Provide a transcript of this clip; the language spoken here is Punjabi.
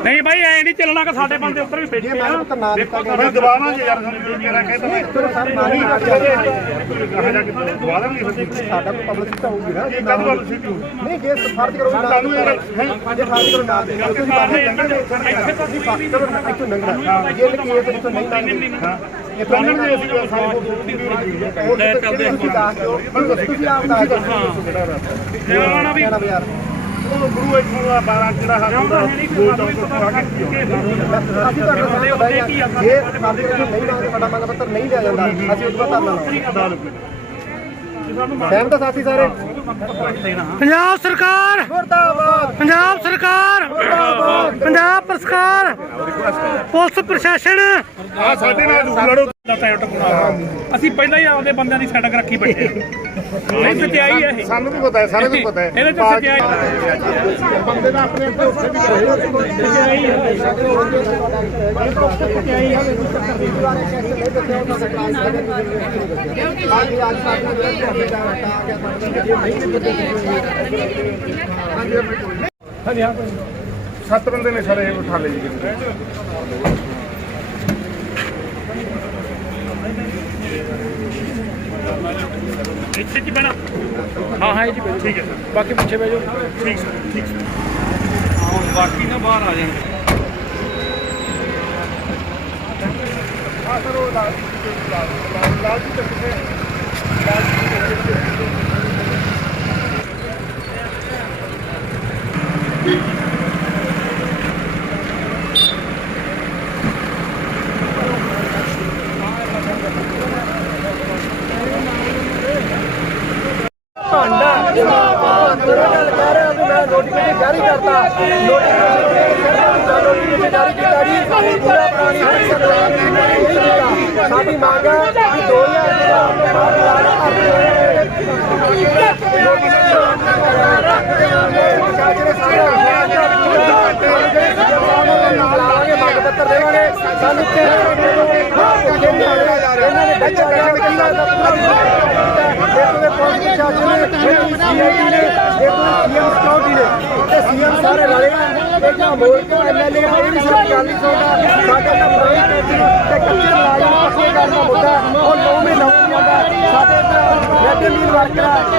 ਨਹੀਂ ਭਾਈ ਐ ਨਹੀਂ ਚੱਲਣਾ ਕਿ ਸਾਡੇ ਬੰਦੇ ਉੱਧਰ ਵੀ ਜੇ ਬੈਠੇ ਮੈਂ ਆ। ਦਿੱਤਾ ਗਿਆ ਮੈਂ ਦਵਾਵਾਂਗੇ ਯਾਰ ਸਾਨੂੰ ਜੋ। ਮੇਰਾ ਕਹਿੰਦਾ ਮੈਂ ਜਾ ਦਵਾ ਦਾਂਗੇ ਸਾਡਾ ਕੋਈ ਪਬਲਿਕ ਤਾਂ ਹੋਊਗੀ ਨਾ। ਇਹ ਨਹੀਂ ਜੇ ਫਰਜ਼ ਕਰੋ ਨਾ ਤੁਹਾਨੂੰ ਇਹ ਜੇ ਫਰਜ਼ ਕਰੋ ਨਾ ਦੇ ਤੁਸੀਂ ਇੱਥੇ ਤਾਂ ਅਸੀਂ ਬਾਹਰ ਚਲੋ ਨਾ ਇੱਥੋਂ ਲੰਘਣਾ ਜੇ ਕੇਸ ਇੱਥੋਂ ਨਹੀਂ ਇਹ ਤਾਂ ਅਸੀਂ ਵੀ ਉਹ ਗੁਰੂ ਇੱਥੋਂ ਦਾ 12 ਜਿਹੜਾ ਹੱਥ ਦਾ ਦੋ ਚੌਂਕ ਤੋਂ ਆ। ਕੇ ਕੀ ਹੋਊਗਾ ਅਸੀਂ ਤੁਹਾਡੇ ਸਾਹਮਣੇ ਬਹਿ ਗਿਆ ਜੇ ਫਰਜ਼ ਕਰੋ ਨਹੀਂ ਲਾਉਂਦੇ ਸਾਡਾ ਮੰਗ ਪੱਤਰ ਨਹੀਂ ਲਿਆ ਜਾਂਦਾ। ਅਸੀਂ ਉਸ ਤੋਂ ਬਾਅਦ ਧਰਨਾ ਲਾਉਂਦੇ ਸਹਿਮਤ ਆ ਸਾਥੀ ਸਾਰੇ? ਪੰਜਾਬ ਸਰਕਾਰ ਮੁਰਦਾਬਾਦ ਪੰਜਾਬ ਸਰਕਾਰ ਸਰਕਾਰ ਪੁਲਿਸ ਪ੍ਰਸ਼ਾਸਨ। ਆ ਸਾਡੇ ਨਾਲ ਤੁਸੀਂ ਲੜੋ। ਅਸੀਂ ਪਹਿਲਾਂ ਹੀ ਆਪਦੇ ਬੰਦਿਆਂ ਦੀ ਸੈਟਿੰਗ ਰੱਖੀ ਬੈਠੇ ਆ ਇਹ ਸੱਚਾਈ ਹੈ ਇਹ। ਸਾਨੂੰ ਵੀ ਪਤਾ ਹੈ ਸਾਰਿਆਂ ਨੂੰ ਪਤਾ ਹੈ। ਇਹਦੇ ਚ ਸੱਚਾਈ ਬੰਦੇ ਦਾ ਆਪਣੇ ਅੱਗੇ ਉੱਥੇ ਵੀ ਕਰੇ ਸੱਤ ਬੰਦੇ ਨੇ ਸਾਰੇ ਉਠਾ ਲਏ ਜੀ ਇੱਥੇ ਚ ਬਣਾ ਹਾਂ ਹਾਂ ਇਹ ਜੀ ਬੈਠੋ ਠੀਕ ਹੈ ਸਰ ਬਾਕੀ ਪਿੱਛੇ ਬੈਜੋ ਠੀਕ ਸਰ ਠੀਕ ਸਰ ਹੁਣ ਬਾਕੀ ਨਾ ਬਾਹਰ ਆ ਜਾਣ ਹਾਂ ਸਰ ਉਹ ਲਾਲ ਲਾਲ ਲਾਲ ਜੀ ਤੱਕ ਹੈ ਲਾਲ ਜੀ ਭਾਂਡਾ ਗੱਲ ਕਹਿ ਰਿਹਾ ਵੀ ਮੈਂ ਨੋਟੀਫਿਕੇਸ਼ਨ ਜਾਰੀ ਕਰਤਾ ਨੋਟੀਫਿਕੇਸ਼ਨ ਜਾਰੀ ਕੀਤਾ ਜੀ ਪੂਰਾ ਪ੍ਰਾਣੀ ਹਰ ਸਰਕਾਰ ਨੇ ਸਾਡੀ ਮੰਗ ਹੈ ਕਿ 2000 ਸਾਨੂੰ ਤੇ ਇਹਨਾਂ ਨੇ ਬੈਠ ਕੇ ਕਿਹਾ ਦਾ ਪੂਰਾ ਇੱਕ ਦੇ ਪੁਲਿਸ ਪ੍ਰਸ਼ਾਸਨ ਨੇ ਇੱਕ ਸੀਆਈਡੀ ਨੇ ਇੱਕ ਸੀਐਮ ਸਿਕਿਉਰਿਟੀ ਨੇ ਤੇ ਸੀਐਮ ਸਾਰੇ ਰਲੇ ਆ। ਇੱਕ ਮੋਲ ਤੋਂ ਐਮਐਲਏ ਇਹ ਵੀ ਸਿਰਫ 40 ਦਾ ਸਾਡਾ ਤਾਂ ਪੁਰਾਣੀ ਪੈਨਸ਼ਨ ਤੇ ਕੱਚੇ ਮੁਲਾਜ਼ਮ ਪਾਸੇ ਕਰਨ ਦਾ ਮੁੱਦਾ। ਉਹ ਨੌਵੇਂ ਨੌਕਰੀਆਂ ਦਾ ਸਾਡੇ ਰੈਡ ਮੀਲ ਵਰਕਰ ਜਿਨ੍ਹਾਂ